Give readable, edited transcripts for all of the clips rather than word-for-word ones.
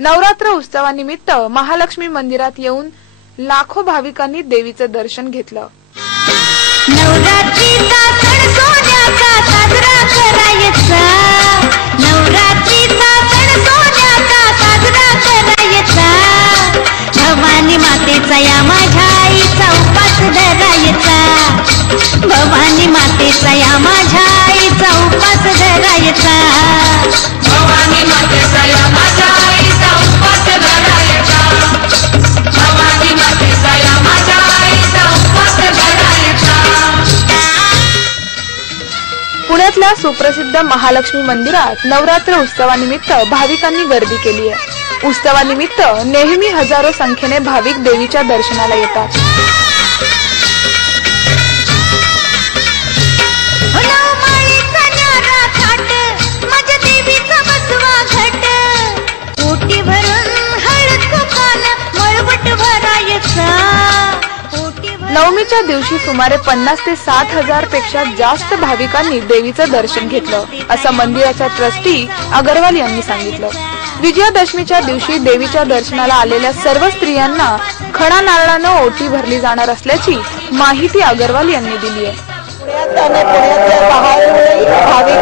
नवरात्र उत्सवानिमित्त महालक्ष्मी मंदिरात येऊन लाखो भाविकांनी देवीचं दर्शन घेतलं। नवरात्रीचा सण सोन्याचा साजरा करायचा, नवरात्रीचा सण सोन्याचा साजरा करायचा, भवानी मातेचा या माझ्या आईचा उपास धरायचा, भवानी मातेचा या माझ्या आईचा उपास धरायचा, भवानी मातेचा या माझ्या आईचा उपास धरायचा, भवानी मातेचा या माझ्या आईचा उपास धरायचा। पुण्यातल्या सुप्रसिद्ध महालक्ष्मी मंदिरात नवरात्र उत्सवानिमित्त भाविकांनी गर्दी केली आहे। उत्सवानिमित्त नेहमी हजारो संख्येने भाविक देवीच्या दर्शनाला येतात। नवमीच्या दिवशी सुमारे 50 ते 60 हजार पेक्षा जास्त भाविकांनी देवीचं दर्शन घेतलं, असं मंदिराच्या ट्रस्टी अगरवाल यांनी सांगितलं। विजयादशमीच्या दिवशी देवीच्या दर्शनाला आलेल्या सर्व स्त्रियांना खणा नारळानं ओटी भरली जाणार असल्याची माहिती अगरवाल यांनी दिली आहे। पुण्यातले भाविक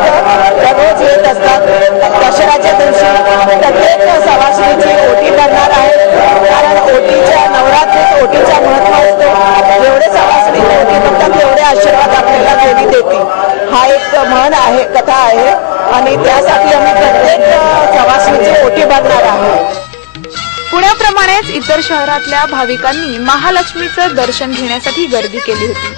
दररोज येत असतात। दसऱ्याच्या दिवशी प्रत्येक सवासिनीची ओटी भरणार आहे, कारण ओटीच्या नवरात्रीत ओटीचा महत्त्व असतो। जेवढे सवासिनी ओटी भरतात तेवढे आशीर्वाद आपल्याला देवी देते, हा एक म्हण आहे, कथा आहे, आणि त्यासाठी आम्ही प्रत्येक सवासिनीची ओटी भरणार आहोत। पुण्याप्रमाणेच इतर शहरातल्या भाविकांनी महालक्ष्मीचं दर्शन घेण्यासाठी गर्दी केली होती।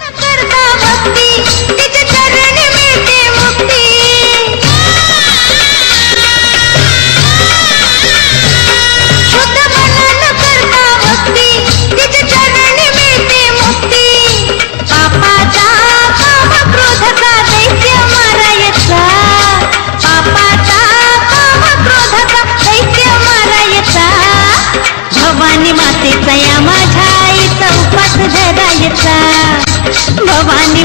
भवानी मातेचा या माझ्या आईचा उपास धरायचा, भवानी